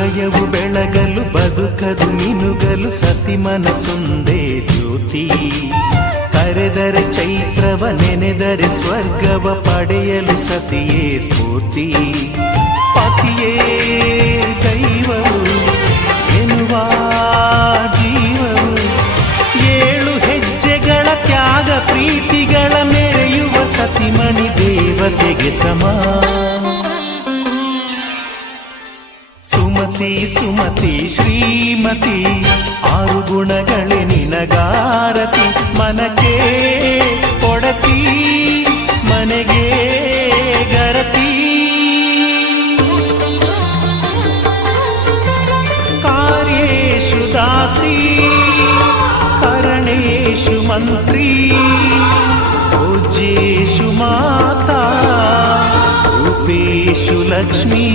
ಹೃದಯವು ಬೆಳಗಲು ಬದುಕದು ಮಿನುಗಲು ಸತಿ ಮನಸೊಂದೇ ಜ್ಯೋತಿ. ಕರೆದರೆ ಚೈತ್ರವ ನೆನೆದರೆ ಸ್ವರ್ಗವ ಪಡೆಯಲು ಸತಿಯೇ ಸ್ಫೂರ್ತಿ. ಪತಿಯೇ ದೈವವು ಎನ್ನುವ ಜೀವವು, 7 ಹೆಜ್ಜೆಗಳ ತ್ಯಾಗ ಪ್ರೀತಿಗಳ ಮೆರೆಯುವ ಸತಿಮಣಿ ದೇವತೆಗೆ ಸಮ. ಸುಮತಿ ಸುಮತಿ ಶ್ರೀಮತಿ 6 ಗುಣಗಳೇ ನಿನಗಾರತಿ. ಮನಕ್ಕೆ ಕೊಡತಿ ಮನೆಗೆ ಗರತಿ. ಕಾರ್ಯೇಷು ದಾಸಿ ಕರಣೇಷು ಮಂತ್ರಿ. ಭೋಜ್ಯೇಷು ಮಾತಾ ರೂಪೇಷು ಲಕ್ಷ್ಮೀ.